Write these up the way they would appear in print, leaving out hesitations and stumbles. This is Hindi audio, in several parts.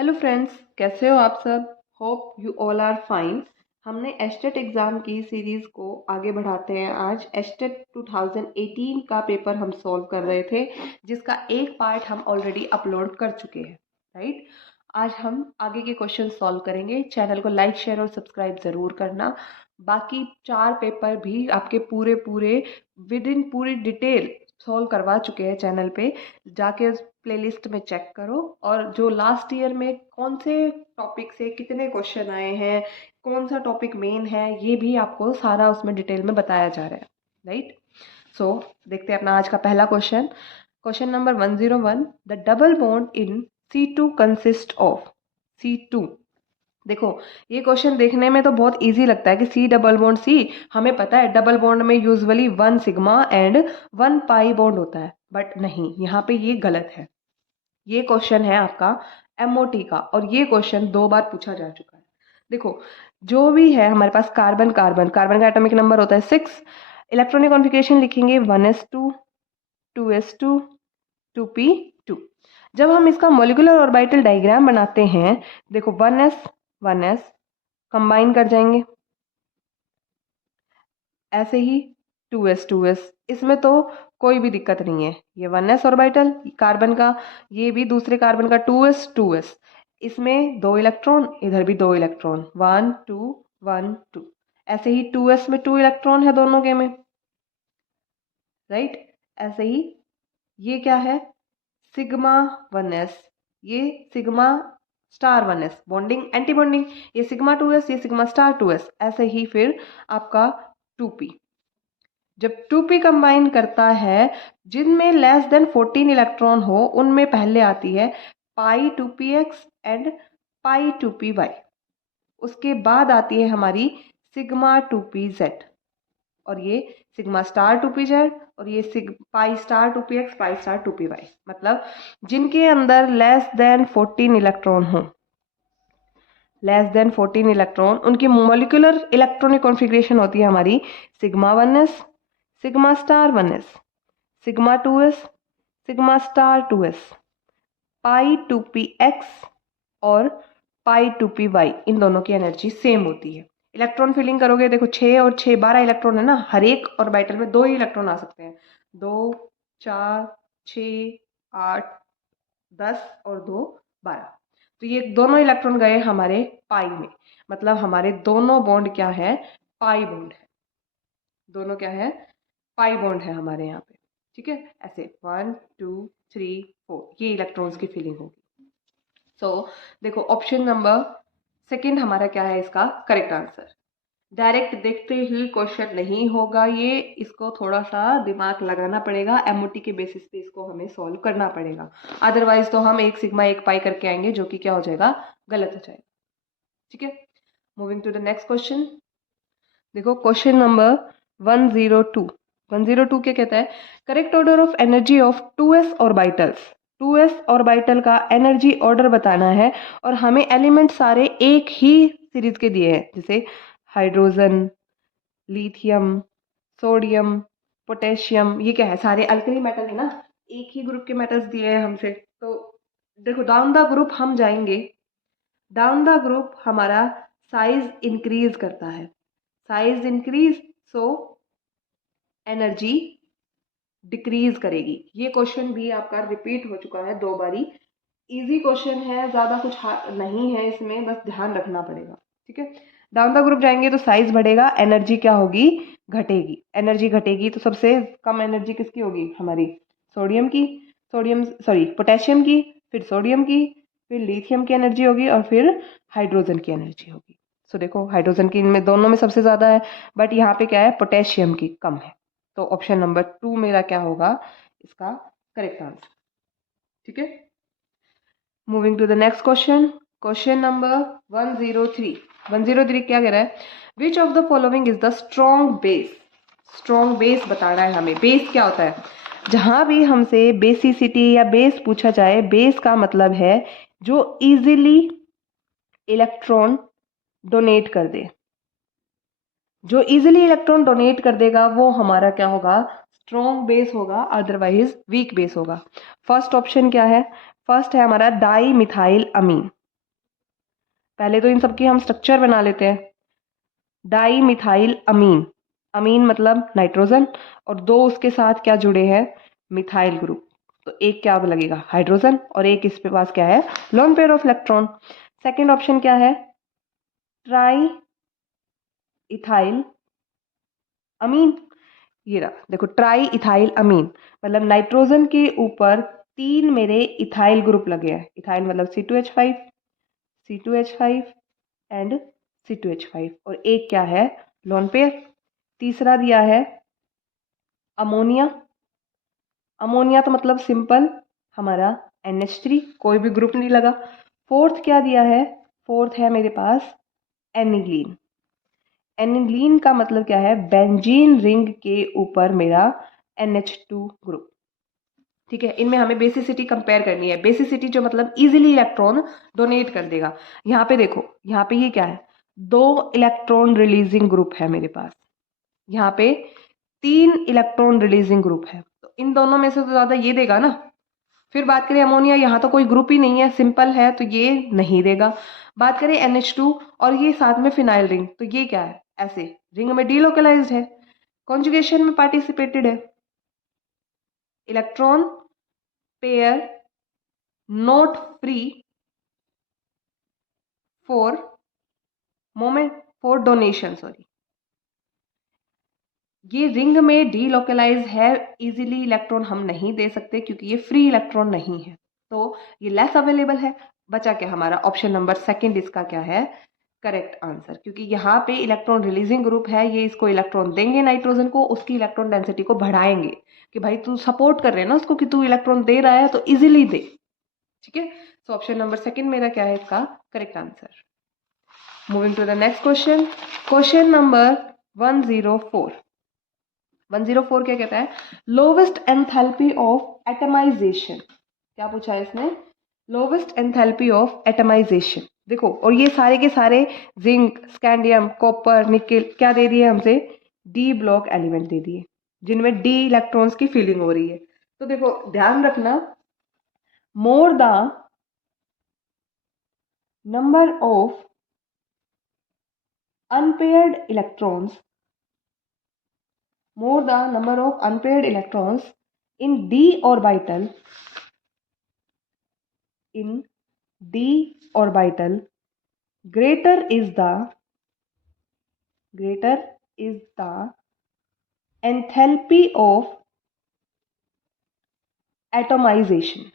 हेलो फ्रेंड्स, कैसे हो आप सब। Hope you all are fine. हमने एस्टेट एग्ज़ाम की सीरीज़ को आगे बढ़ाते हैं। आज एस्टेट 2018 का पेपर हम सॉल्व कर रहे थे, जिसका एक पार्ट हम ऑलरेडी अपलोड कर चुके हैं, राइट। आज हम आगे के क्वेश्चन सॉल्व करेंगे। चैनल को लाइक, शेयर और सब्सक्राइब ज़रूर करना। बाकी 4 पेपर भी आपके पूरे पूरे विद इन पूरी डिटेल सॉल्व करवा चुके हैं चैनल पे। जाके प्लेलिस्ट में चेक करो, और जो लास्ट ईयर में कौन से टॉपिक से कितने क्वेश्चन आए हैं, कौन सा टॉपिक मेन है, ये भी आपको सारा उसमें डिटेल में बताया जा रहा है, राइट। सो देखते हैं अपना आज का पहला question. Question number 101, the double bond in C2 consist of. C2, देखो ये क्वेश्चन देखने में तो बहुत इजी लगता है कि सी डबल बॉन्ड सी, हमें पता है डबल बॉन्ड में usually 1 sigma and 1 pi bond होता है, बट नहीं, यहाँ पे ये गलत है। ये क्वेश्चन है आपका MOT का, और ये क्वेश्चन 2 बार पूछा जा चुका है। देखो जो भी है हमारे पास कार्बन कार्बन कार्बन का एटॉमिक नंबर होता है 6। इलेक्ट्रॉनिक कॉन्फ़िगरेशन लिखेंगे 1s2 2s2 2p2। जब हम इसका मॉलिक्यूलर ऑर्बिटल डायग्राम बनाते हैं, देखो 1s कंबाइन कर जाएंगे, ऐसे ही 2s इसमें तो कोई भी दिक्कत नहीं है। ये 1s ऑर्बिटल कार्बन का, ये भी दूसरे कार्बन का 2s इसमें 2 इलेक्ट्रॉन, इधर भी 2 इलेक्ट्रॉन, 1 2 1 2। ऐसे ही 2s में 2 इलेक्ट्रॉन है दोनों के में, राइट। ऐसे ही ये क्या है, सिग्मा 1s, ये sigma star 1s, bonding anti bonding, ये सिग्मा 2s, ये सिग्मा स्टार 2s। ऐसे ही फिर आपका 2p, जब 2p कंबाइन करता है, जिनमें लेस देन 14 इलेक्ट्रॉन हो उनमें पहले आती है पाई 2px एंड पाई 2py। उसके बाद आती है हमारी सिग्मा 2pz, और ये सिग्मा स्टार 2pz, और ये pi star 2px pi star 2py। मतलब जिनके अंदर लेस देन 14 इलेक्ट्रॉन हो, लेस देन 14 इलेक्ट्रॉन, उनकी मोलिकुलर इलेक्ट्रॉनिक कॉन्फ़िगरेशन होती है हमारी sigma 1s, sigma star 1s, sigma 2s, sigma star 2s, पाई 2px और पाई 2py। इन दोनों की एनर्जी सेम होती है। इलेक्ट्रॉन फिलिंग करोगे, देखो 6 और 6 12 इलेक्ट्रॉन है ना, हर एक ऑर्बिटल में 2 ही इलेक्ट्रॉन आ सकते हैं। 2 4 6 8 10 और 2 12। तो ये दोनों इलेक्ट्रॉन गए हमारे पाई में, मतलब हमारे दोनों बॉन्ड क्या है, पाई बॉन्ड है। दोनों क्या है, पाई बॉन्ड है हमारे यहाँ पे, ठीक है। ऐसे 1 2 3 4 ये इलेक्ट्रॉन्स की फिलिंग होगी। सो देखो ऑप्शन नंबर सेकंड हमारा क्या है इसका करेक्ट आंसर। डायरेक्ट देखते ही क्वेश्चन नहीं होगा ये, इसको थोड़ा सा दिमाग लगाना पड़ेगा, MOT के बेसिस पे इसको हमें सॉल्व करना पड़ेगा। अदरवाइज तो हम 1 सिग्मा 1 पाई करके आएंगे, जो कि क्या हो जाएगा, गलत हो जाएगा, ठीक है। Moving to the next question. देखो क्वेश्चन नंबर 102। 102 क्या कहता है, correct order of energy of 2s orbitals. 2s orbital का एनर्जी ऑर्डर बताना है, और हमें एलिमेंट सारे एक ही सीरीज के दिए हैं, जैसे हाइड्रोजन, लिथियम, सोडियम, पोटेशियम। ये क्या है, सारे अल्कली मेटल है ना, एक ही ग्रुप के मेटल्स दिए हैं हमसे। तो देखो डाउन द ग्रुप हम जाएंगे, डाउन द ग्रुप हमारा साइज इंक्रीज करता है, size increase, so energy decrease करेगी। ये क्वेश्चन भी आपका रिपीट हो चुका है 2 बारी। इजी क्वेश्चन है, ज़्यादा कुछ नहीं है इसमें, बस ध्यान रखना पड़ेगा, ठीक है। डाउन द ग्रुप जाएंगे तो साइज बढ़ेगा, एनर्जी क्या होगी, घटेगी। एनर्जी घटेगी तो सबसे कम एनर्जी किसकी होगी, हमारी सोडियम की, सोडियम सॉरी पोटेशियम की, फिर सोडियम की, फिर लिथियम की एनर्जी होगी, और फिर हाइड्रोजन की एनर्जी होगी। सो देखो हाइड्रोजन की इनमें दोनों में सबसे ज़्यादा है, बट यहाँ पे क्या है, पोटेशियम की कम है। तो ऑप्शन नंबर 2 मेरा क्या होगा इसका करेक्ट आंसर, ठीक है। Moving to the next question. Question number 103। 103 क्या कह रहा है, which of the following is the strong base. Strong base बताना है हमें। बेस क्या होता है, जहां भी हमसे बेसिसिटी या बेस पूछा जाए, बेस का मतलब है जो इजीली इलेक्ट्रॉन डोनेट कर दे। जो इजीली इलेक्ट्रॉन डोनेट कर देगा वो हमारा क्या होगा, स्ट्रॉन्ग बेस होगा, अदरवाइज वीक बेस होगा। फर्स्ट ऑप्शन क्या है, फर्स्ट है हमारा डाई मिथाइल अमीन। पहले तो इन सब की हम स्ट्रक्चर बना लेते हैं। डाई मिथाइल अमीन, अमीन मतलब नाइट्रोजन, और दो उसके साथ क्या जुड़े हैं, मिथाइल ग्रुप। तो एक क्या लगेगा, हाइड्रोजन, और एक इस पे पास क्या है, lone pair of electron. Second option क्या है, ट्राई इथाइल अमीन। ये रहा, देखो ट्राई इथाइल अमीन मतलब नाइट्रोजन के ऊपर 3 मेरे इथाइल ग्रुप लगे हैं। इथाइल मतलब C2H5, C2H5 एंड C2H5, और एक क्या है, लोन पेयर। तीसरा दिया है अमोनिया, अमोनिया तो मतलब सिंपल हमारा NH3, कोई भी ग्रुप नहीं लगा। फोर्थ क्या दिया है, फोर्थ है मेरे पास एनिलीन। एनिलीन का मतलब क्या है, बेंजीन रिंग के ऊपर मेरा NH2 ग्रुप। ठीक है, इनमें हमें बेसिसिटी कंपेयर करनी है। बेसिसिटी जो मतलब इजीली इलेक्ट्रॉन डोनेट कर देगा। यहाँ पे देखो, यहाँ पे ये क्या है, 2 इलेक्ट्रॉन रिलीजिंग ग्रुप है मेरे पास, यहाँ पे 3 इलेक्ट्रॉन रिलीजिंग ग्रुप है, तो इन दोनों में से तो ज्यादा ये देगा ना। फिर बात करें अमोनिया, यहाँ तो कोई ग्रुप ही नहीं है, सिंपल है, तो ये नहीं देगा। बात करें NH2 और ये साथ में फिनाइल रिंग, तो ये क्या है, ऐसे रिंग में डीलोकलाइज्ड है, कॉन्जुगेशन में पार्टिसिपेटेड है। Electron pair not free for moment for donation, sorry, ये रिंग में डीलोकलाइज है, इजीली इलेक्ट्रॉन हम नहीं दे सकते क्योंकि ये फ्री इलेक्ट्रॉन नहीं है, तो ये लेस अवेलेबल है। बचा क्या हमारा, ऑप्शन नंबर सेकंड इसका क्या है, करेक्ट आंसर, क्योंकि यहाँ पे इलेक्ट्रॉन रिलीजिंग ग्रुप है, ये इसको इलेक्ट्रॉन देंगे नाइट्रोजन को, उसकी इलेक्ट्रॉन डेंसिटी को बढ़ाएंगे कि भाई तू सपोर्ट कर रहे हैं ना उसको कि तू इलेक्ट्रॉन दे रहा है तो इजीली दे। ठीक है, सो ऑप्शन नंबर सेकंड मेरा क्या है इसका correct answer. Moving to the next question, question number 104। 104 क्या कहता है, लोवेस्ट एंथैल्पी ऑफ एटमाइजेशन। क्या पूछा है इसने, लोवेस्ट एंथैल्पी ऑफ एटमाइजेशन। देखो, और ये सारे के सारे जिंक, स्कैंडियम, कॉपर, निकेल क्या दे दिए हमसे, डी ब्लॉक एलिमेंट दे दिए, जिनमें डी इलेक्ट्रॉन्स की फीलिंग हो रही है। तो देखो ध्यान रखना, more the number of unpaired electrons, more the number of unpaired electrons in d orbital, in d orbital, greater is the enthalpy of atomization।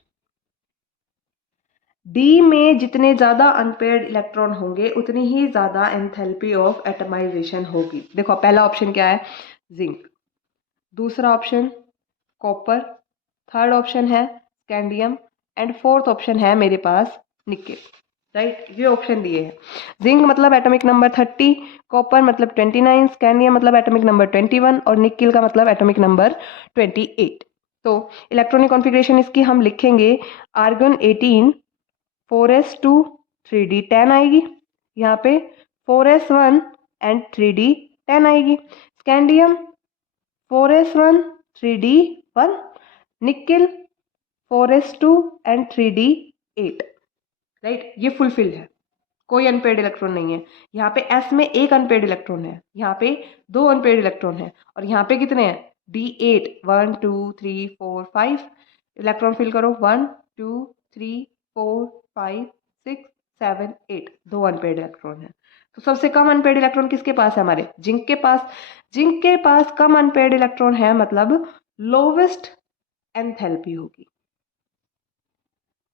D में जितने ज्यादा अनपेयर्ड इलेक्ट्रॉन होंगे उतनी ही ज्यादा एंथैल्पी ऑफ एटमाइजेशन होगी। देखो पहला ऑप्शन क्या है, जिंक, दूसरा ऑप्शन कॉपर, थर्ड ऑप्शन है स्कैंडियम, एंड फोर्थ ऑप्शन है मेरे पास निकेल। राइट, ये ऑप्शन दिए हैं। जिंक मतलब एटॉमिक नंबर 30, कॉपर मतलब 29, स्कैंडियम मतलब एटॉमिक नंबर 21, और निकेल का मतलब एटॉमिक नंबर 28। तो इलेक्ट्रॉनिक कॉन्फ़िगरेशन इसकी हम लिखेंगे, आर्गन 18 4s2 3d10 आएगी, यहाँ पे 4s1 एंड 3d10 आएगी, scandium 4s1 3d1, nickel 4s2 and 3d8। Right, ये फुलफिल है, कोई अनपेड इलेक्ट्रॉन नहीं है। यहाँ पे s में एक अनपेड इलेक्ट्रॉन है, यहाँ पे 2 अनपेड इलेक्ट्रॉन है, और यहाँ पे कितने हैं, d8 1 2 3 4 5 इलेक्ट्रॉन फिल करो, 1 2 3 4 5 6 7 8, 2 अनपेड इलेक्ट्रॉन है। तो सबसे कम अनपेड इलेक्ट्रॉन किसके पास है, हमारे जिंक के पास। जिंक के पास कम अनपेड इलेक्ट्रॉन है, मतलब लोवेस्ट एंथैल्पी होगी,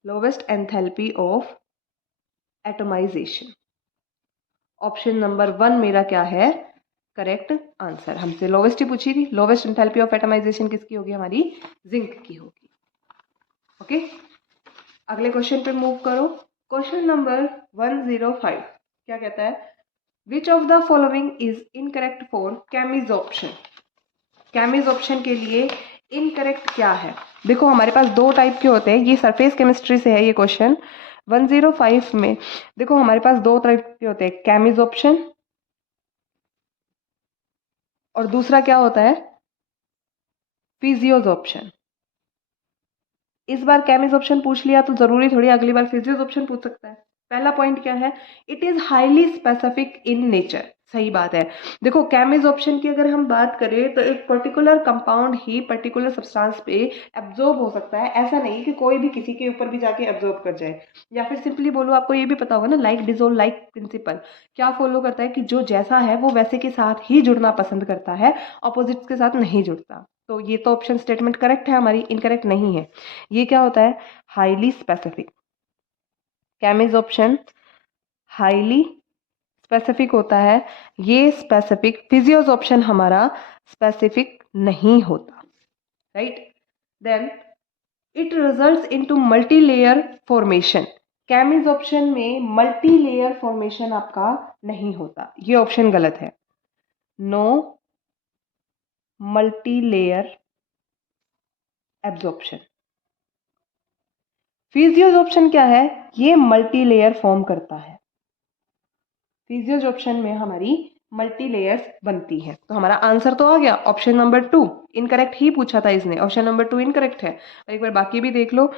lowest enthalpy of atomisation. Option number 1 मेरा क्या है करेक्ट आंसर। हमसे लोवेस्ट ही पूछी थी, लोवेस्ट एंथैल्पी ऑफ एटमाइजेशन किसकी होगी, हमारी जिंक की होगी। ओके, अगले क्वेश्चन पे मूव करो। क्वेश्चन नंबर 105 क्या कहता है, which of the following is incorrect for chemisorption. Chemisorption के लिए इनकरेक्ट क्या है। देखो हमारे पास 2 टाइप के होते हैं, ये सरफेस केमिस्ट्री से है ये क्वेश्चन 105 में। देखो हमारे पास 2 टाइप के होते हैं, केमिजॉर्प्शन और दूसरा क्या होता है, फिजियोजॉर्प्शन। इस बार केमिजॉर्प्शन पूछ लिया तो जरूरी थोड़ी अगली बार फिजियोजॉर्प्शन पूछ सकता है। पहला पॉइंट क्या है, it is highly specific in nature. सही बात है। देखो केमिज ऑप्शन की अगर हम बात करें तो एक पर्टिकुलर कंपाउंड ही पर्टिकुलर सब्सटेंस पे एब्जॉर्ब हो सकता है, ऐसा नहीं कि कोई भी किसी के ऊपर भी जाके एब्जॉर्ब कर जाए। या फिर सिंपली बोलो, आपको ये भी पता होगा ना, लाइक डिजोल्व लाइक प्रिंसिपल क्या फॉलो करता है कि जो जैसा है वो वैसे के साथ ही जुड़ना पसंद करता है, ऑपोजिट्स के साथ नहीं जुड़ता। तो ये तो ऑप्शन स्टेटमेंट करेक्ट है हमारी, इनकरेक्ट नहीं है। ये क्या होता है, highly specific. Chemisorption highly specific होता है, ये स्पेसिफिक। फिजियोज ऑप्शन हमारा स्पेसिफिक नहीं होता, right. Then it results into multi layer formation. Chemisorption में मल्टी लेयर फॉर्मेशन आपका नहीं होता, ये ऑप्शन गलत है। No multi layer absorption. Physisorption क्या है, ये मल्टी लेयर फॉर्म करता है। फिजियोज ऑप्शन में हमारी मल्टी लेयर्स बनती है। तो हमारा आंसर तो आ गया ऑप्शन नंबर 2। इनकरेक्ट ही पूछा था इसने, ऑप्शन नंबर 2 इनकरेक्ट है। एक बार बाकी भी देख लो।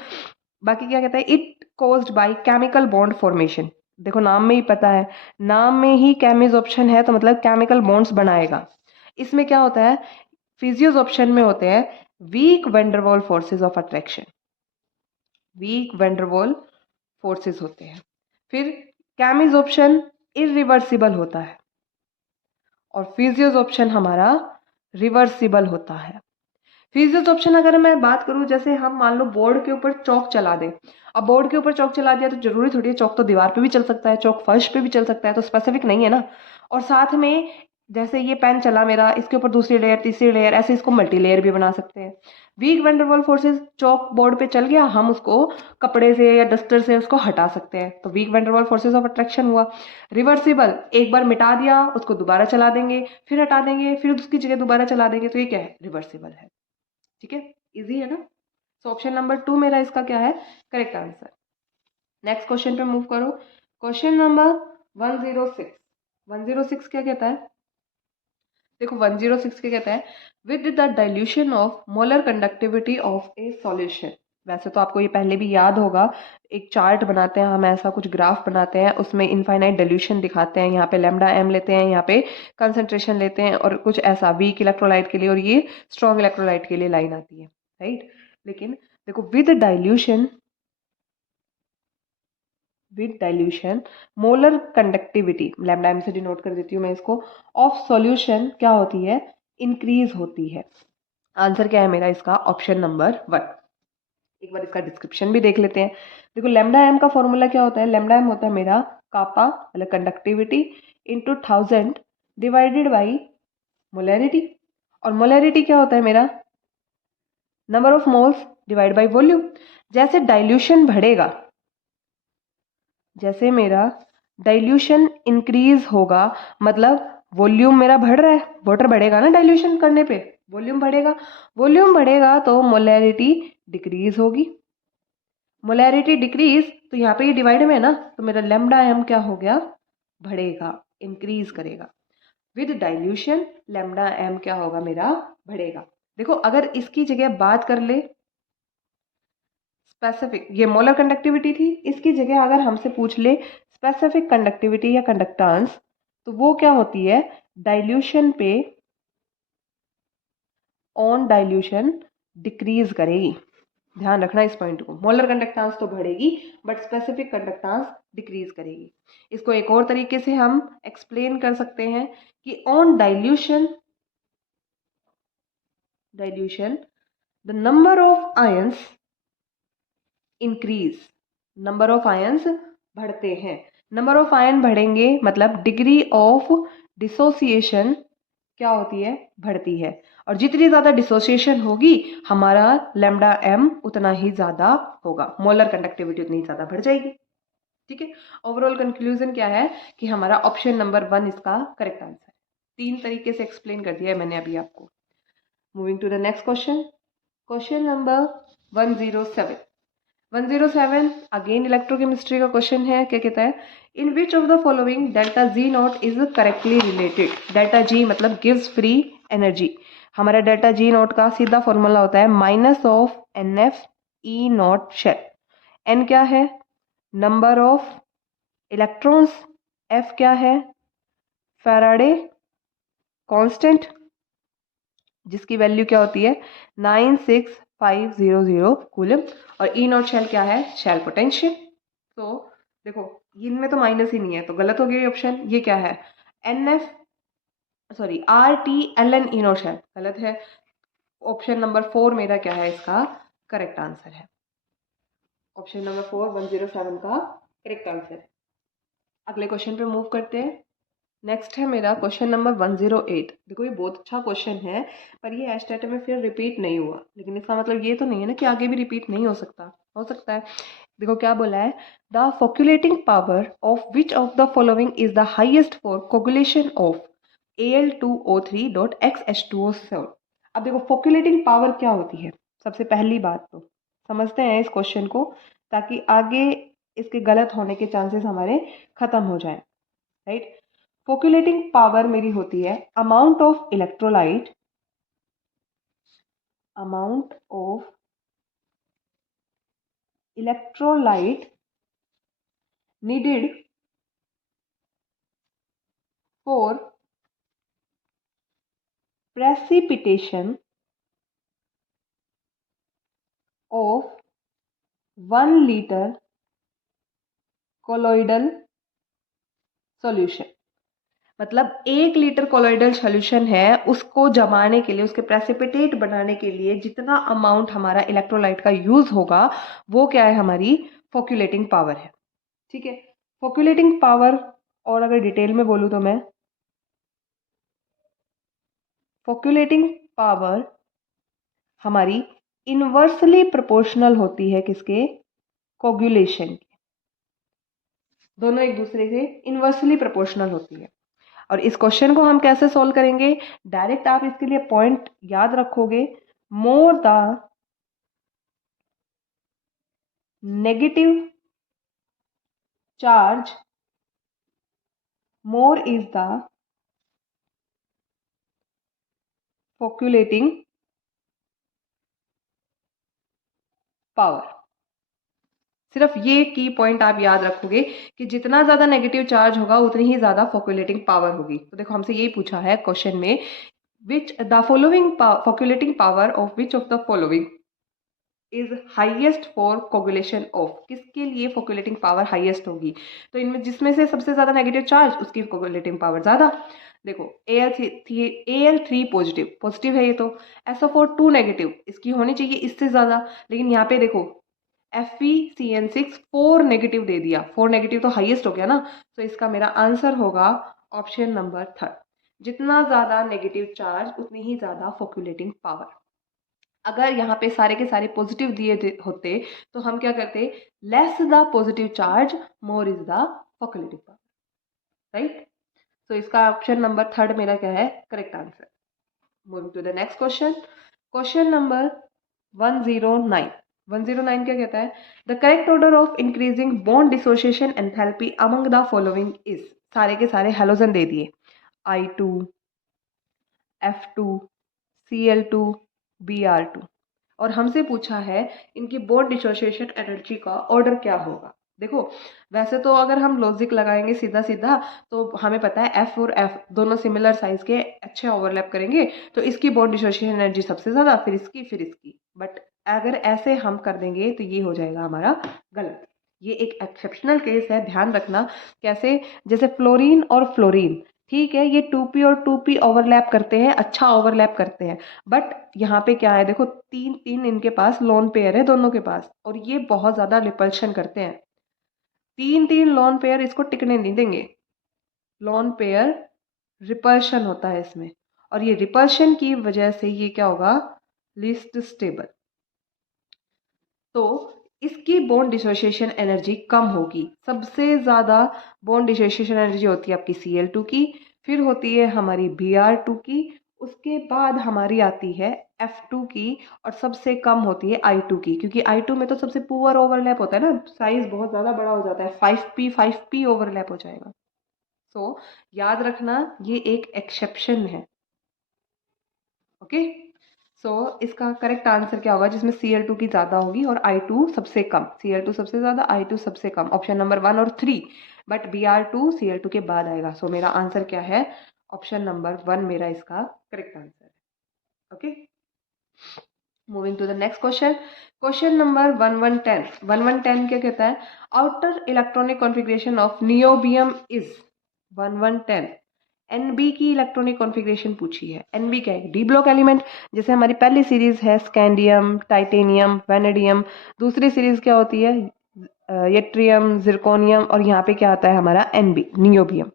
बाकी क्या कहता है, it caused by chemical bond formation. देखो नाम में ही पता है, नाम में ही केमिज ऑप्शन है तो मतलब केमिकल बॉन्ड्स बनाएगा। इसमें क्या होता है, फिजियोज ऑप्शन में होते हैं weak van der Waals forces of attraction. Weak van der Waals forces होते हैं। फिर केमिज ऑप्शन इरिवर्सिबल होता है और फिजियोज ऑप्शन हमारा रिवर्सिबल होता है। फिजियोज ऑप्शन अगर मैं बात करूं, जैसे हम मान लो बोर्ड के ऊपर चौक चला दें। अब बोर्ड के ऊपर चौक चला दिया तो जरूरी थोड़ी है, चौक तो दीवार पे भी चल सकता है, चौक फर्श पे भी चल सकता है, तो स्पेसिफिक नहीं है ना। और साथ में जैसे ये पेन चला मेरा, इसके ऊपर दूसरी लेयर तीसरी लेयर, ऐसे इसको मल्टी लेयर भी बना सकते हैं। वीक वैंडरवॉल फोर्सेस, चौक बोर्ड पे चल गया, हम उसको कपड़े से या डस्टर से उसको हटा सकते हैं, तो weak van der Waals forces of attraction हुआ। रिवर्सिबल, एक बार मिटा दिया उसको दोबारा चला देंगे, फिर हटा देंगे, फिर उसकी जगह दोबारा चला देंगे, तो ये क्या है, रिवर्सिबल है। ठीक है, इजी है ना। सो ऑप्शन नंबर 2 मेरा इसका क्या है, करेक्ट आंसर। नेक्स्ट क्वेश्चन पे मूव करो। Question number 106। 106 क्या कहता है, देखो 106 क्या कहता है, with the dilution of molar conductivity of A solution. वैसे तो आपको ये पहले भी याद होगा, एक चार्ट बनाते हैं हम, ऐसा कुछ ग्राफ बनाते हैं, उसमें इनफाइनाइट डाइल्यूशन दिखाते हैं, यहाँ पे लैम्डा एम लेते हैं, यहाँ पे कंसंट्रेशन लेते हैं, और कुछ ऐसा वीक इलेक्ट्रोलाइट के लिए और ये स्ट्रॉन्ग इलेक्ट्रोलाइट के लिए लाइन आती है, राइट। लेकिन देखो with dilution molar conductivity, lambda M से डिनोट कर देती हूँ मैं इसको, ऑफ सॉल्यूशन क्या होती है, इंक्रीज होती है। आंसर क्या है मेरा इसका, ऑप्शन नंबर 1। एक बार इसका डिस्क्रिप्शन भी देख लेते हैं। देखो लैम्डा एम का फॉर्मूला क्या होता है, लैम्डा एम होता है मेरा कापा मतलब conductivity into 1000 divided by molarity, और मोलैरिटी क्या होता है मेरा number of moles divide by volume. जैसे डाइल्यूशन बढ़ेगा, जैसे मेरा डाइल्यूशन इंक्रीज होगा, मतलब वॉल्यूम मेरा बढ़ रहा है, वाटर बढ़ेगा ना डाइल्यूशन करने पे, वॉल्यूम बढ़ेगा, वॉल्यूम बढ़ेगा तो मोलैरिटी डिक्रीज होगी। मोलैरिटी डिक्रीज तो यहाँ पे ये डिवाइड में है ना, तो मेरा लैम्डा एम क्या हो गया, बढ़ेगा, इंक्रीज करेगा। विद डाइल्यूशन लैम्डा एम क्या होगा मेरा, बढ़ेगा। देखो अगर इसकी जगह बात कर ले स्पेसिफिक, ये मोलर कंडक्टिविटी थी, इसकी जगह अगर हमसे पूछ ले स्पेसिफिक कंडक्टिविटी या कंडक्टेंस, तो वो क्या होती है, डाइल्यूशन पे ऑन डाइल्यूशन डिक्रीज करेगी। ध्यान रखना इस पॉइंट को, मोलर कंडक्टेंस तो बढ़ेगी बट स्पेसिफिक कंडक्टेंस डिक्रीज करेगी। इसको एक और तरीके से हम एक्सप्लेन कर सकते हैं कि on dilution the number of ions increase, number of ions बढ़ते हैं। नंबर ऑफ आयन बढ़ेंगे मतलब डिग्री ऑफ डिसोसिएशन क्या होती है, बढ़ती है, और जितनी ज्यादा डिसोसिएशन होगी हमारा लैम्डा एम उतना ही ज्यादा होगा, मोलर कंडक्टिविटी उतनी ज्यादा बढ़ जाएगी। ठीक है, ओवरऑल कंक्लूजन क्या है कि हमारा ऑप्शन नंबर 1 इसका करेक्ट आंसर है। 3 तरीके से एक्सप्लेन कर दिया है मैंने अभी आपको। Moving to the next question, question number 107। 107 again electrochemistry का क्वेश्चन है। क्या कहता है, in which of the following delta G naught is correctly related. Delta G मतलब गिव्स फ्री एनर्जी। हमारा डेल्टा जी नॉट का सीधा फॉर्मूला होता है minus of n F E not cell. N क्या है, नंबर ऑफ इलेक्ट्रॉन्स F क्या है, फैराडे कांस्टेंट, जिसकी वैल्यू क्या होती है 96500 कूलम। और ई नॉट शेल क्या है, शेल पोटेंशियल। तो देखो इनमें तो माइनस ही नहीं है, तो गलत हो गया ये ऑप्शन। ये क्या है, NF sorry RTLN E not shell, गलत है। ऑप्शन नंबर 4 मेरा क्या है, इसका करेक्ट आंसर है। ऑप्शन नंबर 4 107 का करेक्ट आंसर है। अगले क्वेश्चन पे मूव करते हैं। नेक्स्ट है मेरा क्वेश्चन नंबर 108। देखो ये बहुत अच्छा क्वेश्चन है, पर ये एस्टेट में फिर रिपीट नहीं हुआ, लेकिन इसका मतलब ये तो नहीं है ना कि आगे भी रिपीट नहीं हो सकता है। देखो क्या बोला है, the flocculating power of which of the following is the highest for coagulation of Al2O3.XH2O7। अब देखो फॉक्यूलेटिंग पावर क्या होती है, सबसे पहली बात तो समझते हैं इस क्वेश्चन को, ताकि आगे इसके गलत होने के चांसेस हमारे खत्म हो जाए, राइट। फॉक्यूलेटिंग पावर मेरी होती है amount of electrolyte, amount of electrolyte needed for precipitation of 1 liter colloidal solution। मतलब 1 लीटर कोलोइडल सॉल्यूशन है, उसको जमाने के लिए, उसके प्रेसिपिटेट बनाने के लिए जितना अमाउंट हमारा इलेक्ट्रोलाइट का यूज होगा, वो क्या है, हमारी फॉक्यूलेटिंग पावर है। ठीक है, फॉक्यूलेटिंग पावर, और अगर डिटेल में बोलूँ तो मैं, फॉक्यूलेटिंग पावर हमारी इनवर्सली प्रोपोर्शनल होती है किसके, कोगुलेशन के। दोनों एक दूसरे से इनवर्सली प्रोपोर्शनल होती है। और इस क्वेश्चन को हम कैसे सॉल्व करेंगे, डायरेक्ट आप इसके लिए पॉइंट याद रखोगे, more the negative charge more is the flocculating power. सिर्फ ये की पॉइंट आप याद रखोगे कि जितना ज्यादा नेगेटिव चार्ज होगा उतनी ही ज्यादा फॉक्यूलेटिंग पावर होगी। तो देखो हमसे यही पूछा है क्वेश्चन में, which the following flocculating power of which of the following is highest for coagulation of, किसके लिए फॉक्यूलेटिंग पावर हाईएस्ट होगी। तो इनमें जिसमें से सबसे ज्यादा नेगेटिव चार्ज, उसकी फॉक्यूलेटिंग पावर ज्यादा। देखो Al3 पॉजिटिव, पॉजिटिव है ये तो, SO4 2 नेगेटिव, इसकी होनी चाहिए इससे ज्यादा, लेकिन यहाँ पे देखो FeCN6 4 नेगेटिव दे दिया, 4 नेगेटिव तो हाईएस्ट हो गया ना। तो इसका मेरा आंसर होगा ऑप्शन नंबर 3, जितना ज्यादा नेगेटिव चार्ज उतनी ही ज्यादा फॉक्यूलेटिंग पावर। अगर यहाँ पे सारे के सारे पॉजिटिव दिए होते तो हम क्या करते, less the positive charge more is the flocculative power, right. तो इसका ऑप्शन नंबर 3 मेरा क्या है, correct answer. Moving to the next question, question number 109। 109 क्या कहता है, the correct order of increasing bond dissociation enthalpy among the following is. सारे के सारे हेलोजन दे दिए, I2 F2 Cl2 Br2, और हमसे पूछा है इनकी बॉन्ड डिसोसिएशन एनर्जी का ऑर्डर क्या होगा। देखो वैसे तो अगर हम लॉजिक लगाएंगे सीधा सीधा तो हमें पता है F और F दोनों सिमिलर साइज के, अच्छे ओवरलैप करेंगे, तो इसकी बॉन्ड डिसोसिएशन एनर्जी सबसे ज्यादा, फिर इसकी। बट अगर ऐसे हम कर देंगे तो ये हो जाएगा हमारा गलत। ये एक एक्सेप्शनल केस है, ध्यान रखना। कैसे, जैसे फ्लोरीन और फ्लोरीन, ठीक है, ये 2p और 2p ओवरलैप करते हैं, अच्छा ओवरलैप करते हैं, बट यहाँ पे क्या है, देखो तीन तीन इनके पास लोन पेयर है दोनों के पास, और ये बहुत ज्यादा रिपल्शन करते हैं। तीन तीन लोन पेयर इसको टिकने नहीं देंगे, लोन पेयर रिपल्शन होता है इसमें, और ये रिपल्शन की वजह से ये क्या होगा, लीस्ट स्टेबल। तो इसकी बॉन्ड डिसोसिएशन एनर्जी कम होगी। सबसे ज़्यादा बॉन्ड डिसोसिएशन एनर्जी होती है आपकी Cl2 की, फिर होती है हमारी Br2 की, उसके बाद हमारी आती है F2 की, और सबसे कम होती है I2 की, क्योंकि I2 में तो सबसे पुअर ओवरलैप होता है ना, साइज बहुत ज़्यादा बड़ा हो जाता है, 5p ओवरलैप हो जाएगा। सो याद रखना ये एक एक्सेप्शन है, ओके। इसका करेक्ट आंसर क्या होगा जिसमें Cl2 की ज़्यादा होगी और I2 सबसे कम, Cl2 सबसे ज़्यादा, I2 सबसे कम, ऑप्शन नंबर 1 और 3, बट Br2 Cl2 के बाद आएगा। मेरा आंसर क्या है, ऑप्शन नंबर 1 मेरा इसका करेक्ट आंसर है। Okay, moving to the next question, question number 1110 क्या कहता है, outer electronic configuration of niobium is 1110। NB की इलेक्ट्रॉनिक कॉन्फ़िगरेशन पूछी है। एनबी क्या है, डी ब्लॉक एलिमेंट, जैसे हमारी पहली सीरीज है स्कैंडियम, टाइटेनियम, वेनेडियम, दूसरी सीरीज क्या होती है येट्रियम, जिरकोनियम, और यहाँ पे क्या आता है हमारा एनबी नियोबियम।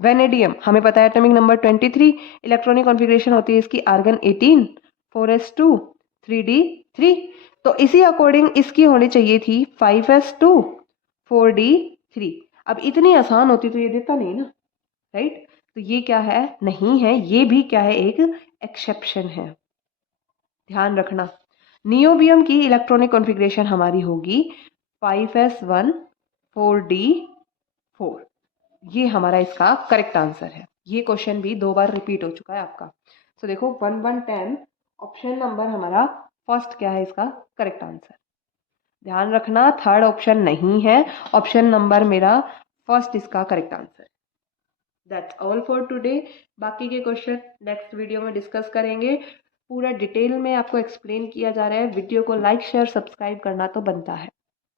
वेनेडियम हमें पता है एटॉमिक नंबर 23, इलेक्ट्रॉनिक कॉन्फ़िगरेशन होती है इसकी आर्गन 18, 4s2, 3d3। तो इसी अकॉर्डिंग इसकी होनी चाहिए थी 5s2, 4d3। अब इतनी आसान होती तो ये देता नहीं ना, राइट। तो ये क्या है, नहीं है, ये भी क्या है, एक एक्सेप्शन है, ध्यान रखना। नियोबियम की इलेक्ट्रॉनिक कॉन्फ़िगरेशन हमारी होगी 5s1, 4d4। ये हमारा इसका करेक्ट आंसर है। ये क्वेश्चन भी 2 बार रिपीट हो चुका है आपका। देखो 1110 ऑप्शन नंबर हमारा फर्स्ट क्या है इसका करेक्ट आंसर। ध्यान रखना, थर्ड ऑप्शन नहीं है, ऑप्शन नंबर मेरा फर्स्ट इसका correct answer. That's all for today. बाकी के क्वेश्चन नेक्स्ट वीडियो में डिस्कस करेंगे। पूरा डिटेल में आपको एक्सप्लेन किया जा रहा है। वीडियो को लाइक शेयर सब्सक्राइब करना तो बनता है।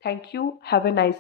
Thank you, have a nice